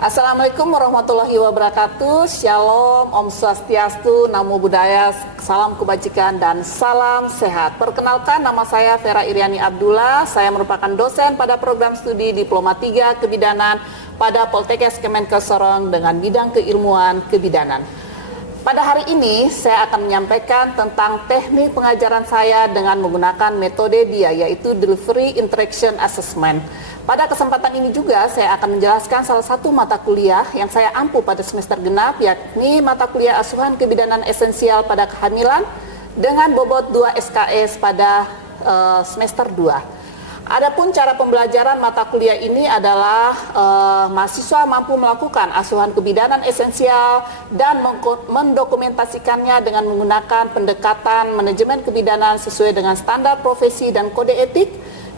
Assalamualaikum warahmatullahi wabarakatuh. Shalom, Om Swastiastu, Namo Buddhaya, salam kebajikan dan salam sehat. Perkenalkan, nama saya Vera Iriani Abdullah. Saya merupakan dosen pada program studi Diploma 3 Kebidanan pada Poltekkes Kemenkes Sorong dengan bidang keilmuan kebidanan. Pada hari ini saya akan menyampaikan tentang teknik pengajaran saya dengan menggunakan metode DIA, yaitu Delivery Interaction Assessment. Pada kesempatan ini juga saya akan menjelaskan salah satu mata kuliah yang saya ampu pada semester genap, yakni mata kuliah asuhan kebidanan esensial pada kehamilan dengan bobot 2 SKS pada semester 2. Adapun cara pembelajaran mata kuliah ini adalah mahasiswa mampu melakukan asuhan kebidanan esensial dan mendokumentasikannya dengan menggunakan pendekatan manajemen kebidanan sesuai dengan standar profesi dan kode etik.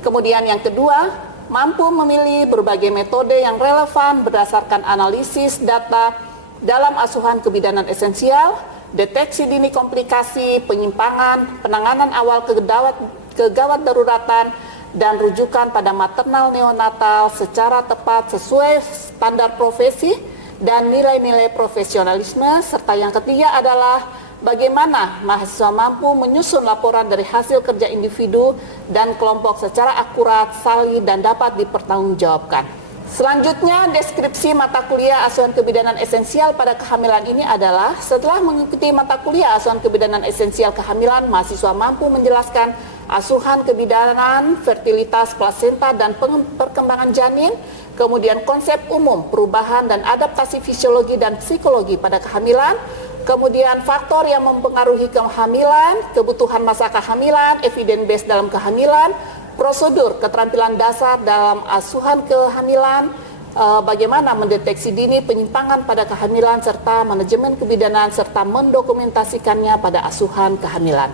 Kemudian yang kedua, mampu memilih berbagai metode yang relevan berdasarkan analisis data dalam asuhan kebidanan esensial, deteksi dini komplikasi, penyimpangan, penanganan awal kegawat daruratan, dan rujukan pada maternal neonatal secara tepat sesuai standar profesi dan nilai-nilai profesionalisme. Serta yang ketiga adalah bagaimana mahasiswa mampu menyusun laporan dari hasil kerja individu dan kelompok secara akurat, salih, dan dapat dipertanggungjawabkan. Selanjutnya, deskripsi mata kuliah asuhan kebidanan esensial pada kehamilan ini adalah setelah mengikuti mata kuliah asuhan kebidanan esensial kehamilan, mahasiswa mampu menjelaskan asuhan kebidanan, fertilitas, plasenta, dan perkembangan janin, kemudian konsep umum, perubahan dan adaptasi fisiologi dan psikologi pada kehamilan, kemudian faktor yang mempengaruhi kehamilan, kebutuhan masa kehamilan, evidence base dalam kehamilan, prosedur keterampilan dasar dalam asuhan kehamilan, bagaimana mendeteksi dini penyimpangan pada kehamilan, serta manajemen kebidanan, serta mendokumentasikannya pada asuhan kehamilan.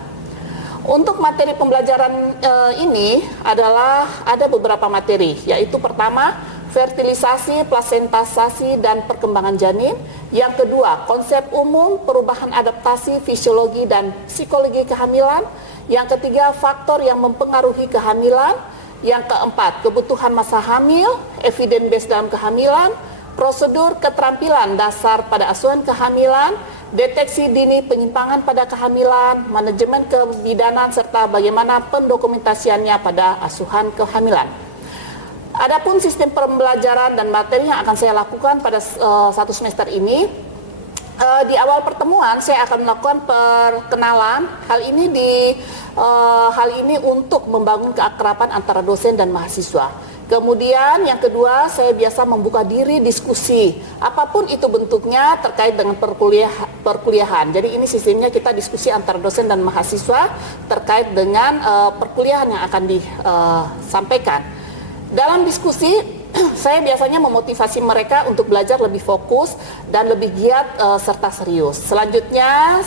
Untuk materi pembelajaran ini adalah ada beberapa materi, yaitu pertama, fertilisasi, plasentasasi, dan perkembangan janin. Yang kedua, konsep umum, perubahan adaptasi, fisiologi, dan psikologi kehamilan. Yang ketiga, faktor yang mempengaruhi kehamilan. Yang keempat, kebutuhan masa hamil, evidence base dalam kehamilan, prosedur keterampilan dasar pada asuhan kehamilan, deteksi dini penyimpangan pada kehamilan, manajemen kebidanan, serta bagaimana pendokumentasiannya pada asuhan kehamilan. Adapun sistem pembelajaran dan materi yang akan saya lakukan pada satu semester ini, di awal pertemuan saya akan melakukan perkenalan. Hal ini untuk membangun keakraban antara dosen dan mahasiswa. Kemudian yang kedua, saya biasa membuka diri diskusi, apapun itu bentuknya terkait dengan perkuliahan. Jadi ini sistemnya kita diskusi antara dosen dan mahasiswa terkait dengan perkuliahan yang akan disampaikan. Dalam diskusi, saya biasanya memotivasi mereka untuk belajar lebih fokus dan lebih giat serta serius. Selanjutnya,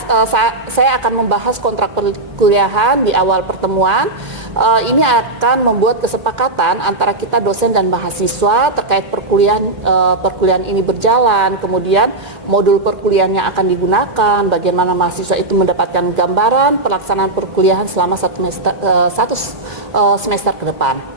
saya akan membahas kontrak perkuliahan di awal pertemuan. Ini akan membuat kesepakatan antara kita dosen dan mahasiswa terkait perkuliahan ini berjalan, kemudian modul perkuliahan yang akan digunakan, bagaimana mahasiswa itu mendapatkan gambaran pelaksanaan perkuliahan selama satu semester ke depan.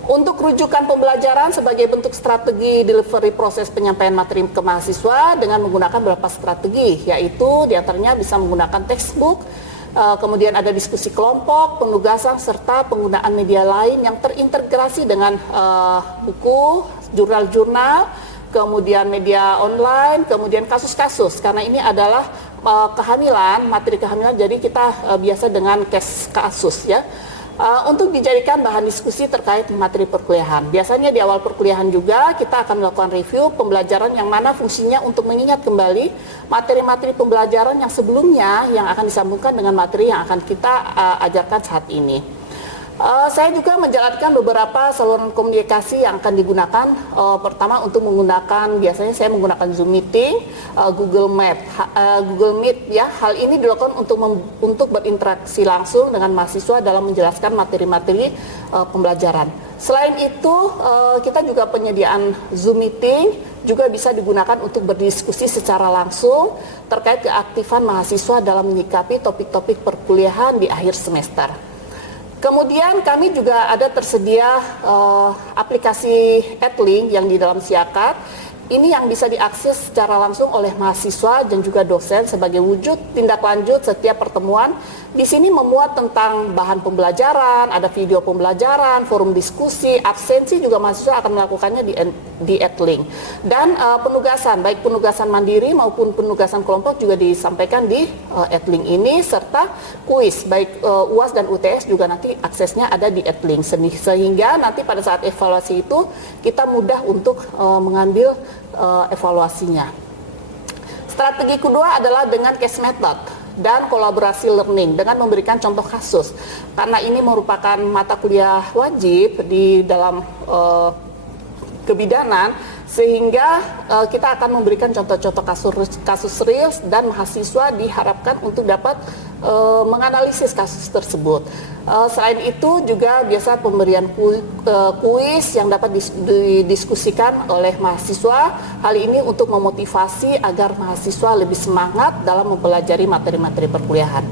Untuk rujukan pembelajaran sebagai bentuk strategi delivery proses penyampaian materi ke mahasiswa dengan menggunakan beberapa strategi, yaitu diantaranya bisa menggunakan textbook, kemudian ada diskusi kelompok, penugasan, serta penggunaan media lain yang terintegrasi dengan buku, jurnal-jurnal, kemudian media online, kemudian kasus-kasus. Karena ini adalah kehamilan, materi kehamilan, jadi kita biasa dengan case kasus ya. Untuk dijadikan bahan diskusi terkait materi perkuliahan. Biasanya di awal perkuliahan juga kita akan melakukan review pembelajaran yang mana fungsinya untuk mengingat kembali materi-materi pembelajaran yang sebelumnya yang akan disambungkan dengan materi yang akan kita ajarkan saat ini. Saya juga menjalankan beberapa saluran komunikasi yang akan digunakan. Pertama, untuk menggunakan, biasanya saya menggunakan Zoom Meeting, Google Meet ya. Hal ini dilakukan untuk berinteraksi langsung dengan mahasiswa dalam menjelaskan materi-materi pembelajaran. Selain itu, kita juga penyediaan Zoom Meeting juga bisa digunakan untuk berdiskusi secara langsung terkait keaktifan mahasiswa dalam menyikapi topik-topik perkuliahan di akhir semester. Kemudian kami juga ada tersedia aplikasi Adlink yang di dalam Siakat. Ini yang bisa diakses secara langsung oleh mahasiswa dan juga dosen sebagai wujud tindak lanjut setiap pertemuan. Di sini memuat tentang bahan pembelajaran, ada video pembelajaran, forum diskusi, absensi juga mahasiswa akan melakukannya di Edlink. Dan penugasan, baik penugasan mandiri maupun penugasan kelompok juga disampaikan di Edlink ini, serta kuis, baik UAS dan UTS juga nanti aksesnya ada di Edlink. Sehingga nanti pada saat evaluasi itu kita mudah untuk mengambil evaluasinya. Strategi kedua adalah dengan case method dan kolaborasi learning dengan memberikan contoh kasus, karena ini merupakan mata kuliah wajib di dalam kebidanan, sehingga kita akan memberikan contoh-contoh kasus real dan mahasiswa diharapkan untuk dapat menganalisis kasus tersebut. Selain itu juga biasa pemberian kuis yang dapat didiskusikan oleh mahasiswa. Hal ini untuk memotivasi agar mahasiswa lebih semangat dalam mempelajari materi-materi perkuliahan.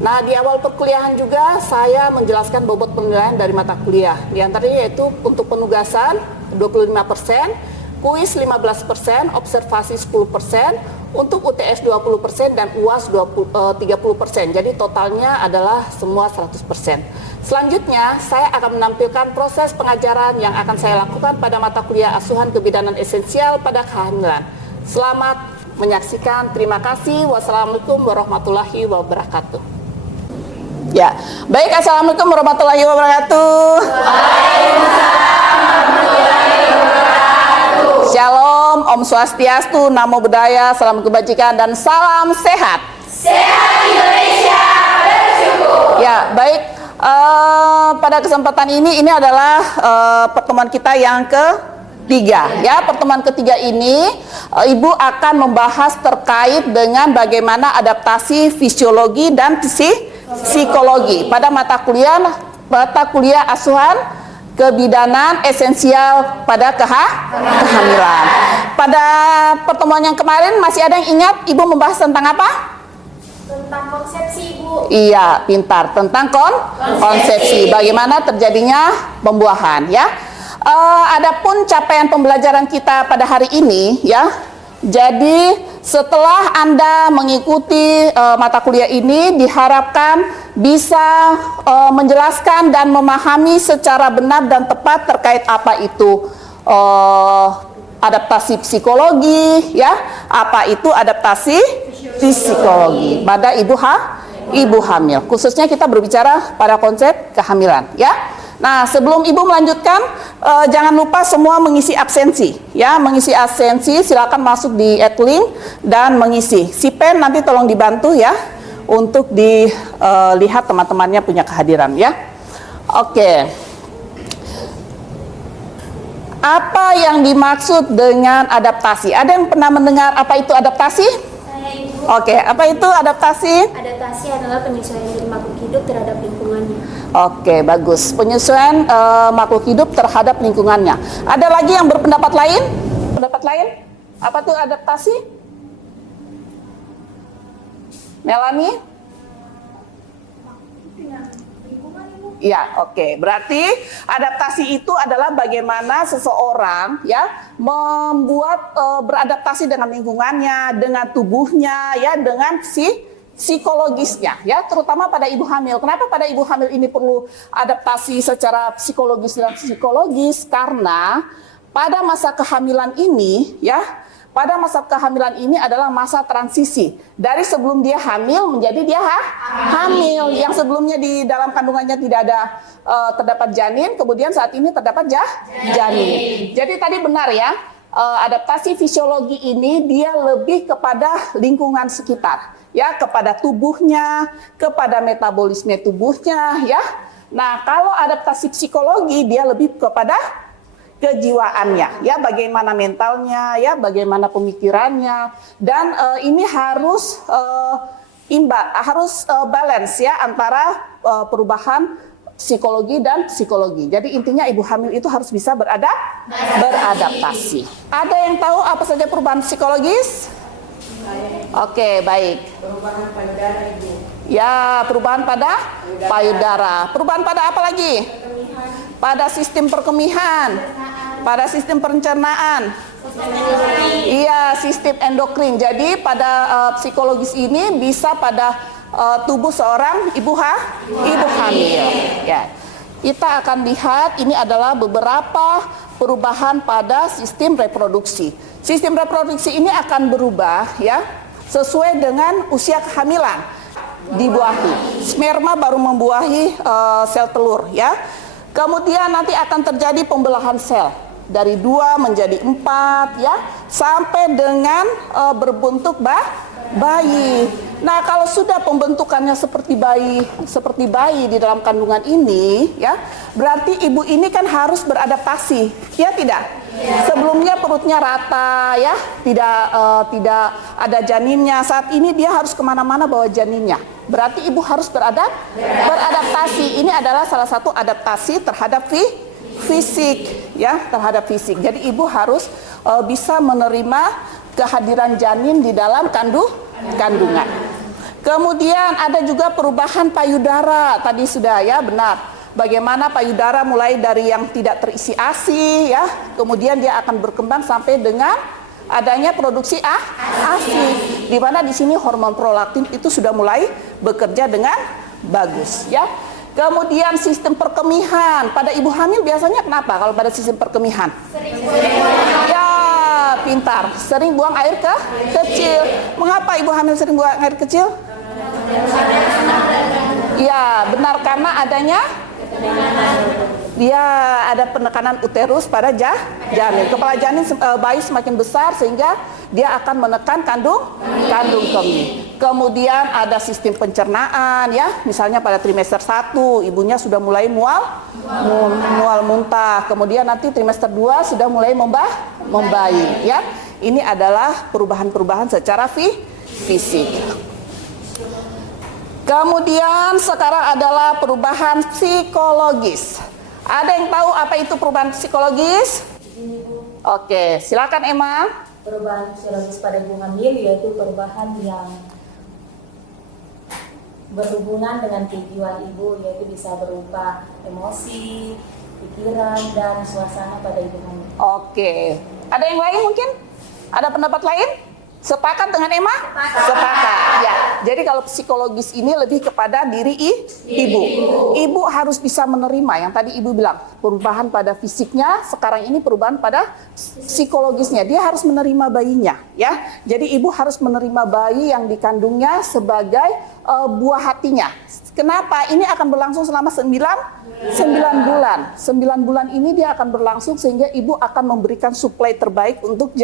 Nah, di awal perkuliahan juga saya menjelaskan bobot penilaian dari mata kuliah. Di antaranya yaitu untuk penugasan 25%, kuis 15%, observasi 10%, untuk UTS 20% dan UAS 30%. Jadi totalnya adalah semua 100%. Selanjutnya, saya akan menampilkan proses pengajaran yang akan saya lakukan pada mata kuliah asuhan kebidanan esensial pada kehamilan. Selamat menyaksikan. Terima kasih. Wassalamualaikum warahmatullahi wabarakatuh. Ya, baik. Assalamualaikum warahmatullahi wabarakatuh. Shalom, Om Swastiastu, Namo Buddhaya, salam kebajikan dan salam sehat. Sehat Indonesia bersyukur. Ya, baik. Pada kesempatan ini adalah pertemuan kita yang ketiga. Ya, pertemuan ketiga ini Ibu akan membahas terkait dengan bagaimana adaptasi fisiologi dan psikologi pada mata kuliah asuhan kebidanan esensial pada kehamilan. Pada pertemuan yang kemarin masih ada yang ingat Ibu membahas tentang apa? Tentang konsepsi, Bu. Iya, pintar. Tentang konsepsi. Bagaimana terjadinya pembuahan, ya. Adapun capaian pembelajaran kita pada hari ini, ya. Jadi setelah Anda mengikuti mata kuliah ini, diharapkan bisa menjelaskan dan memahami secara benar dan tepat terkait apa itu adaptasi psikologi, ya, apa itu adaptasi psikologi pada ibu hamil. Khususnya kita berbicara pada konsep kehamilan, ya. Nah, sebelum Ibu melanjutkan, jangan lupa semua mengisi absensi, ya, mengisi absensi. Silakan masuk di Edlink dan mengisi. Si pen nanti tolong dibantu, ya, untuk dilihat teman-temannya punya kehadiran, ya. Oke. Apa yang dimaksud dengan adaptasi? Ada yang pernah mendengar apa itu adaptasi? Saya, Ibu. Oke, apa itu adaptasi? Adaptasi adalah penyesuaian dari makhluk hidup terhadap lingkungannya. Oke, bagus. Penyesuaian makhluk hidup terhadap lingkungannya. Ada lagi yang berpendapat lain? Pendapat lain? Apa tuh adaptasi? Melanie? Ya, oke. Berarti adaptasi itu adalah bagaimana seseorang, ya, membuat beradaptasi dengan lingkungannya, dengan tubuhnya, ya, dengan psikologisnya, ya, terutama pada ibu hamil. Kenapa pada ibu hamil ini perlu adaptasi secara psikologis dan psikologis? Karena pada masa kehamilan ini, ya, pada masa kehamilan ini adalah masa transisi dari sebelum dia hamil menjadi dia hamil. Yang sebelumnya di dalam kandungannya tidak ada terdapat janin, kemudian saat ini terdapat janin. Jadi tadi benar, ya, adaptasi fisiologi ini dia lebih kepada lingkungan sekitar, ya, kepada tubuhnya, kepada metabolisme tubuhnya, ya. Nah, kalau adaptasi psikologi dia lebih kepada kejiwaannya, ya, bagaimana mentalnya, ya, bagaimana pemikirannya, dan ini harus balance, ya, antara perubahan psikologi dan psikologi. Jadi intinya ibu hamil itu harus bisa beradaptasi. Ada yang tahu apa saja perubahan psikologis? Oke, baik. Perubahan payudara, Ibu. Ya, perubahan pada payudara. Perubahan pada apa lagi? Pada sistem perkemihan, pada sistem pencernaan, Iya, sistem endokrin. Jadi pada psikologis ini bisa pada tubuh seorang ibu hamil. Ya. Kita akan lihat ini adalah beberapa perubahan pada sistem reproduksi. Sistem reproduksi ini akan berubah ya sesuai dengan usia kehamilan. Dibuahi, sperma baru membuahi sel telur ya. Kemudian nanti akan terjadi pembelahan sel dari 2 menjadi 4 ya, sampai dengan berbentuk bayi. Nah, kalau sudah pembentukannya seperti bayi di dalam kandungan ini ya, berarti ibu ini kan harus beradaptasi, ya tidak? Sebelumnya perutnya rata ya, tidak ada janinnya. Saat ini dia harus kemana-mana bawa janinnya. Berarti ibu harus beradaptasi. Ini adalah salah satu adaptasi terhadap fisik ya, terhadap fisik. Jadi ibu harus bisa menerima kehadiran janin di dalam kandungan. Kemudian ada juga perubahan payudara. Tadi sudah ya, benar. Bagaimana payudara mulai dari yang tidak terisi ASI ya, kemudian dia akan berkembang sampai dengan adanya produksi ASI, di mana di sini hormon prolaktin itu sudah mulai bekerja dengan bagus ya. Kemudian sistem perkemihan pada ibu hamil biasanya kenapa kalau pada sistem perkemihan? Ya, pintar. Sering buang air kecil. Mengapa ibu hamil sering buang air kecil? Ya, benar, karena adanya dia ada penekanan uterus pada janin. Kepala janin bayi semakin besar sehingga dia akan menekan kandung kemih. Kemudian ada sistem pencernaan ya. Misalnya pada trimester 1 ibunya sudah mulai mual muntah. Kemudian nanti trimester 2 sudah mulai membayi ya. Ini adalah perubahan-perubahan secara fisik. Kemudian sekarang adalah perubahan psikologis. Ada yang tahu apa itu perubahan psikologis? Oke, silakan Emma. Perubahan psikologis pada ibu hamil yaitu perubahan yang berhubungan dengan kejiwaan ibu, yaitu bisa berupa emosi, pikiran, dan suasana pada ibu hamil. Oke, ada yang lain mungkin? Ada pendapat lain? Sepakat dengan Emma? Sepakat. Ya. Jadi kalau psikologis ini lebih kepada diri ibu. Ibu harus bisa menerima yang tadi ibu bilang, perubahan pada fisiknya, sekarang ini perubahan pada psikologisnya. Dia harus menerima bayinya, ya. Jadi ibu harus menerima bayi yang dikandungnya sebagai buah hatinya. Kenapa? Ini akan berlangsung selama 9 bulan. 9 bulan ini dia akan berlangsung sehingga ibu akan memberikan suplai terbaik untuk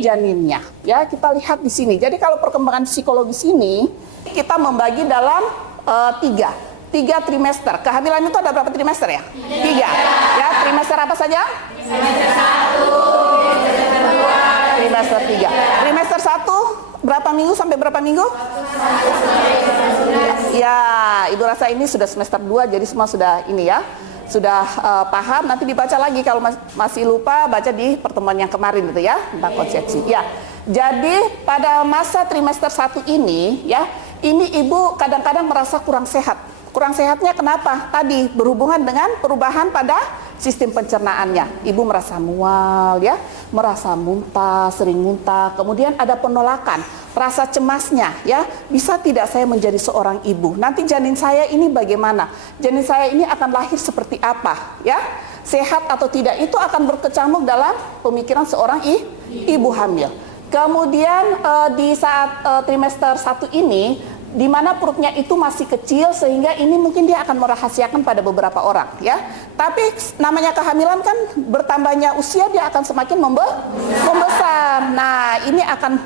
janinnya. Ya, kita lihat di sini. Jadi kalau perkembangan psikologis ini kita membagi dalam 3 trimester. Kehamilan itu ada berapa trimester ya? 3. Ya, trimester apa saja? Trimester 1, trimester 2, trimester 1 berapa minggu sampai berapa minggu? Ya, ibu rasa ini sudah semester 2, jadi semua sudah ini ya, sudah paham. Nanti dibaca lagi kalau masih lupa, baca di pertemuan yang kemarin itu ya, tentang konsepsi. Ya, jadi pada masa trimester 1 ini ya, ini ibu kadang-kadang merasa kurang sehat. Kurang sehatnya kenapa? Tadi berhubungan dengan perubahan pada sistem pencernaannya. Ibu merasa mual ya, merasa muntah, sering muntah. Kemudian ada penolakan, rasa cemasnya ya. Bisa tidak saya menjadi seorang ibu? Nanti janin saya ini bagaimana? Janin saya ini akan lahir seperti apa ya? Sehat atau tidak? Itu akan berkecamuk dalam pemikiran seorang ibu hamil. Kemudian di saat trimester 1 ini, di mana perutnya itu masih kecil sehingga ini mungkin dia akan merahasiakan pada beberapa orang ya. Tapi namanya kehamilan kan bertambahnya usia dia akan semakin membesar. Nah, ini akan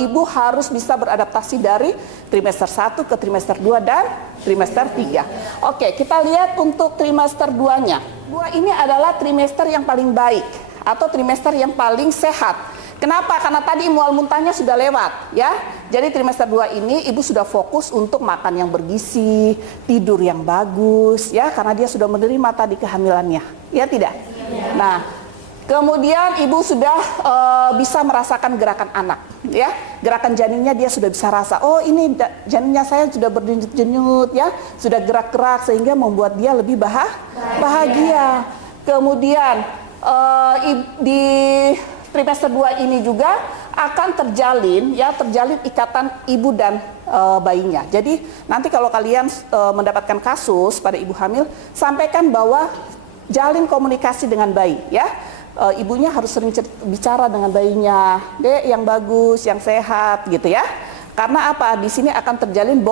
ibu harus bisa beradaptasi dari trimester 1 ke trimester 2 dan trimester 3. Oke, kita lihat untuk trimester 2-nya. 2 ini adalah trimester yang paling baik atau trimester yang paling sehat. Kenapa? Karena tadi mual muntahnya sudah lewat ya. Jadi trimester 2 ini ibu sudah fokus untuk makan yang bergizi, tidur yang bagus ya, karena dia sudah menerima tadi kehamilannya. Ya tidak? Nah, kemudian ibu sudah bisa merasakan gerakan anak ya. Gerakan janinnya dia sudah bisa rasa. Oh, ini janinnya saya sudah berdenyut-denyut ya, sudah gerak-gerak sehingga membuat dia lebih bahagia. Kemudian di trimester 2 ini juga akan terjalin ikatan ibu dan bayinya. Jadi nanti kalau kalian mendapatkan kasus pada ibu hamil, sampaikan bahwa jalin komunikasi dengan bayi ya. Ibunya harus sering bicara dengan bayinya, Dek yang bagus, yang sehat gitu ya. Karena apa? Di sini akan terjalin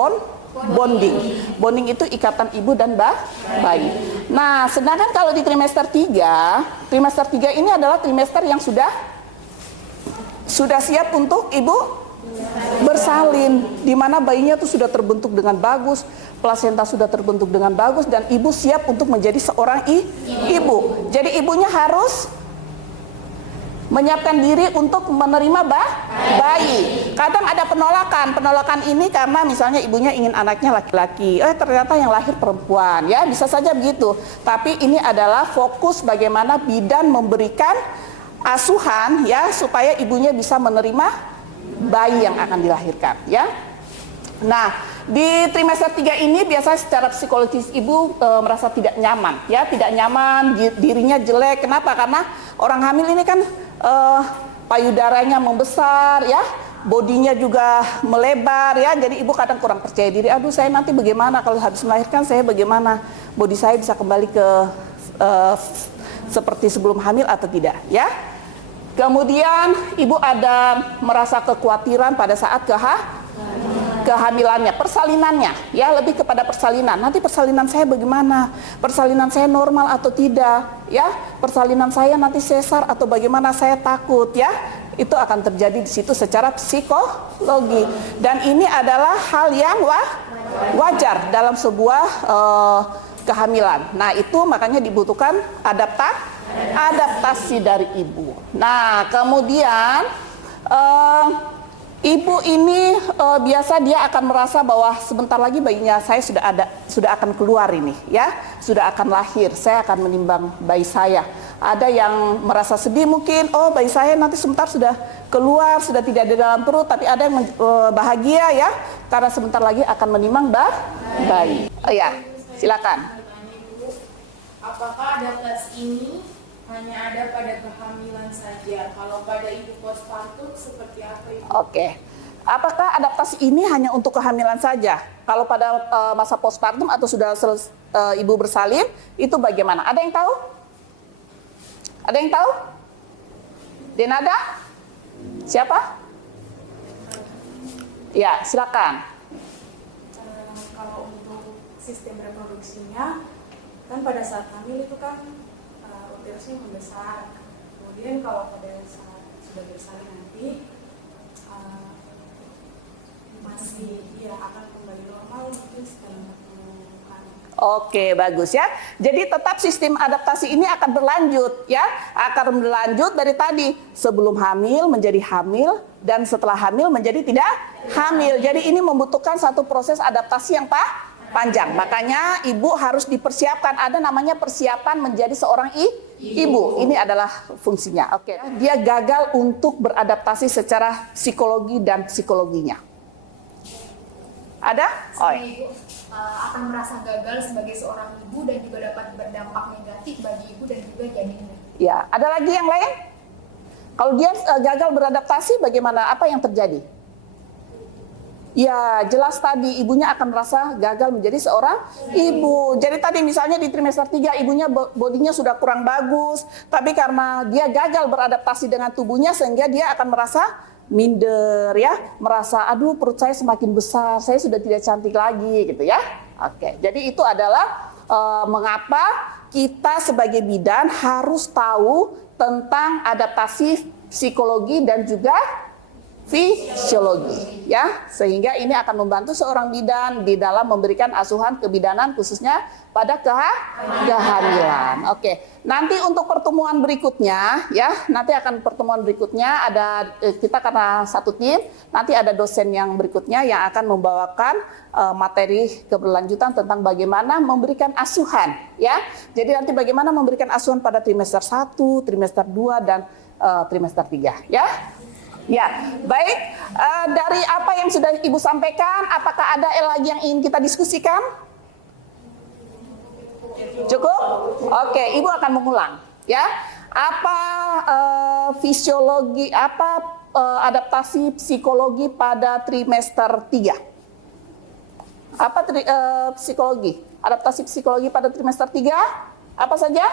bonding. Bonding itu ikatan ibu dan bayi. Nah, sedangkan kalau di trimester 3 ini adalah trimester yang sudah siap untuk ibu bersalin, di mana bayinya tuh sudah terbentuk dengan bagus, plasenta sudah terbentuk dengan bagus, dan ibu siap untuk menjadi seorang ibu. Jadi ibunya harus menyiapkan diri untuk menerima bayi. Kadang ada penolakan ini karena misalnya ibunya ingin anaknya laki-laki, ternyata yang lahir perempuan, ya bisa saja begitu. Tapi ini adalah fokus bagaimana bidan memberikan asuhan ya supaya ibunya bisa menerima bayi yang akan dilahirkan ya. Nah, di trimester 3 ini biasanya secara psikologis ibu merasa tidak nyaman ya, dirinya jelek. Kenapa? Karena orang hamil ini kan payudaranya membesar ya, bodinya juga melebar ya. Jadi ibu kadang kurang percaya diri. Aduh, saya nanti bagaimana kalau habis melahirkan, saya bagaimana? Bodi saya bisa kembali ke seperti sebelum hamil atau tidak ya. Kemudian ibu ada merasa kekhawatiran pada saat kehamilannya, persalinannya ya, lebih kepada persalinan. Nanti persalinan saya bagaimana? Persalinan saya normal atau tidak ya? Persalinan saya nanti sesar atau bagaimana, saya takut ya. Itu akan terjadi di situ secara psikologi. Dan ini adalah hal yang wajar dalam sebuah kehamilan. Nah, itu makanya dibutuhkan adaptasi dari ibu. Nah, kemudian ibu ini biasa dia akan merasa bahwa sebentar lagi bayinya saya sudah akan keluar ini ya, sudah akan lahir, saya akan menimbang bayi saya. Ada yang merasa sedih mungkin, oh bayi saya nanti sebentar sudah keluar, sudah tidak di dalam perut. Tapi ada yang bahagia ya, karena sebentar lagi akan menimbang bayi. Ya, silakan. Apakah adaptasi ini hanya ada pada kehamilan saja? Kalau pada ibu postpartum seperti apa itu? Oke. Apakah adaptasi ini hanya untuk kehamilan saja? Kalau pada masa postpartum atau sudah ibu bersalin, itu bagaimana? Ada yang tahu? Ada yang tahu? Denada? Siapa? Ya, silakan. Kalau untuk sistem reproduksinya, kan pada saat hamil itu kan uterusnya membesar. Kemudian kalau pada saat sudah bersalin nanti masih akan kembali normal mungkin setelah 40 hari. Oke, bagus ya. Jadi tetap sistem adaptasi ini akan berlanjut ya. Akan berlanjut dari tadi, sebelum hamil menjadi hamil dan setelah hamil menjadi tidak hamil. Jadi ini membutuhkan satu proses adaptasi yang panjang. Makanya ibu harus dipersiapkan. Ada namanya persiapan menjadi seorang ibu. Ini adalah fungsinya. Oke. Dia gagal untuk beradaptasi secara psikologi dan psikologinya. Ada? Ibu akan merasa gagal sebagai seorang ibu dan juga dapat berdampak negatif bagi ibu dan juga janinnya. Ya, ada lagi yang lain? Kalau dia gagal beradaptasi, bagaimana? Apa yang terjadi? Ya, jelas tadi ibunya akan merasa gagal menjadi seorang ibu. Jadi tadi misalnya di trimester 3 ibunya bodinya sudah kurang bagus, tapi karena dia gagal beradaptasi dengan tubuhnya sehingga dia akan merasa minder ya, merasa aduh perut saya semakin besar, saya sudah tidak cantik lagi gitu ya. Oke, jadi itu adalah mengapa kita sebagai bidan harus tahu tentang adaptasi psikologi dan juga fisiologi ya, sehingga ini akan membantu seorang bidan di dalam memberikan asuhan kebidanan khususnya pada kehamilan. Oke, nanti untuk pertemuan berikutnya ya, nanti akan pertemuan berikutnya ada kita karena satu tim, nanti ada dosen yang berikutnya yang akan membawakan materi keberlanjutan tentang bagaimana memberikan asuhan ya. Jadi nanti bagaimana memberikan asuhan pada trimester 1, trimester 2 dan trimester 3 ya. Ya, baik. Dari apa yang sudah Ibu sampaikan, apakah ada lagi yang ingin kita diskusikan? Cukup? Oke, Ibu akan mengulang. Ya, Apa fisiologi, adaptasi psikologi pada trimester 3? Apa psikologi? Adaptasi psikologi pada trimester 3? Apa saja?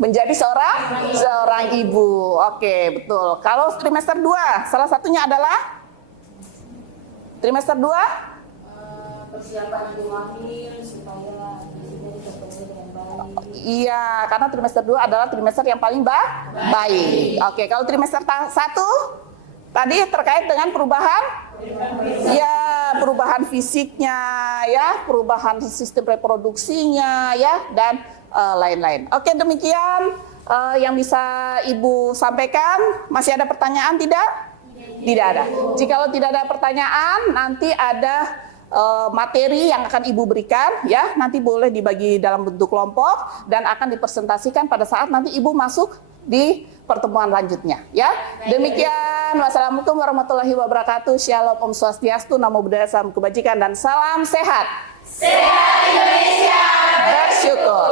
Menjadi seorang ibu. Oke, betul. Kalau trimester 2, salah satunya adalah trimester 2? Persiapan ibu hamil supaya ibunya terpenuhi dengan baik. Iya, karena trimester 2 adalah trimester yang paling baik. Oke, kalau trimester 1 tadi terkait dengan perubahan? Ya, perubahan fisiknya, ya, perubahan sistem reproduksinya, ya, dan lain-lain. Oke, demikian yang bisa Ibu sampaikan. Masih ada pertanyaan tidak? Tidak ada. Jikalau tidak ada pertanyaan, nanti ada materi yang akan Ibu berikan, ya, nanti boleh dibagi dalam bentuk kelompok dan akan dipresentasikan pada saat nanti Ibu masuk di pertemuan lanjutnya, ya. Demikian, wassalamualaikum warahmatullahi wabarakatuh. Shalom, Om Swastiastu, Namo Buddhaya, salam kebajikan dan salam sehat. Sehat Indonesia. Bersyukur.